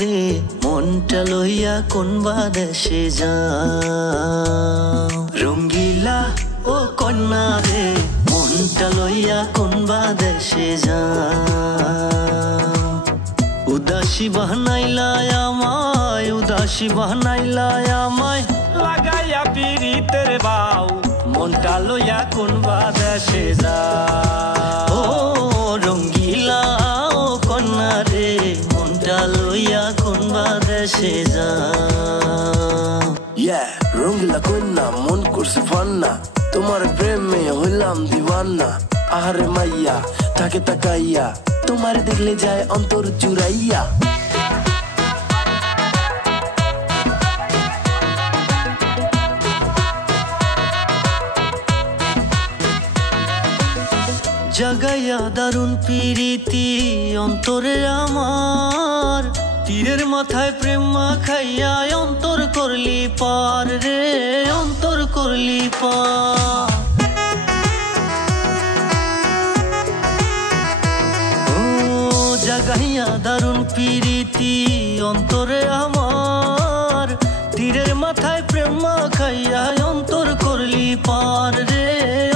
রে মনটা লইয়া কোন বাদেশে যাও রঙ্গিলা ও কন্যা রে মনটা লইয়া কোন বাদেশে যাও উদাসী বাহনাইলা আমায় উদাসী বাহনাইলা আমায় লাগাইয়া পিরিতের বাউ মনটা লইয়া কোন বাদেশে যাও ও রঙ্গিলা ও কন্যা রে মনটা লইয়া কোন বাদেশে যাও রঙ্গিলা কন্যা মন করছে ফান্না তোমার প্রেমে হইলাম দিওয়ানা আহারে মাইয়া তাকে তাকাইয়া তোমার দেখলে যায় অন্তর জুড়াইয়া জাগাইয়া দারুণ প্রীতি অন্তরে আমার তীরের মাথায় প্রেম মাখাইয়া অন্তর করলি পার রে অন্তর করলি পার ও জাগাইয়া দারুণ প্রীতি অন্তরে আমার তীরের মাথায় প্রেম মাখাইয়া অন্তর করলি পার রে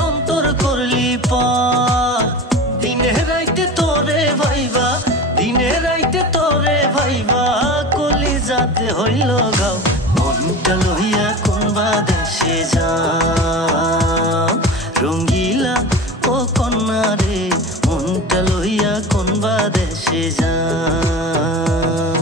অন্তর করলি পার দিনে রাইতে তোরে ভাইবা দিনে রাইতে তোরে ভাইবা কলি যাতে হইল গাও মনটা লইয়া কোন বাদেশে যাও রঙ্গিলা ও কন্যা রে মনটা লইয়া কোন বাদেশে যাও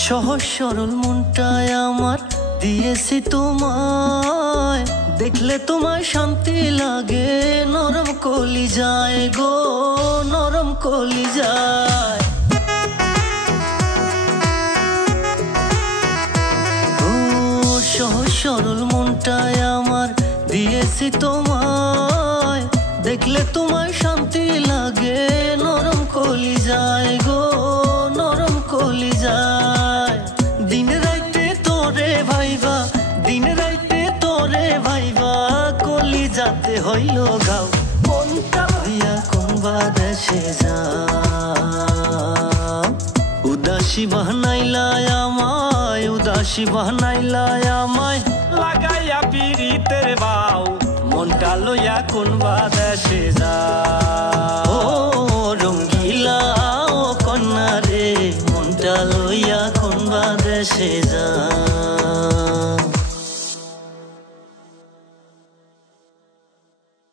সহজ সরল মনটায় আমার দিয়েছি তোমায় দেখলে তোমায় শান্তি লাগে নরম কলি যায় গো নরম কলি যায় ও সহজ সরল মনটায় আমার দিয়েছি তোমায় দেখলে তোমায় শান্তি লাগে নরম কলি যায় গো নরম কলি যায় দিন রাইতে তোরে ভাইবা দিন রাইতে তোরে ভাইবা কলি যাতে হইল গাও মনটা লইয়া কোন বাদেশে যাও উদাসী বাহনাইলা আমায় উদাসী বাহনাইলা আমায় লাগাইয়া পিরিতের বাউ মনটা লইয়া কোন বাদেশে যাও ও রঙ্গি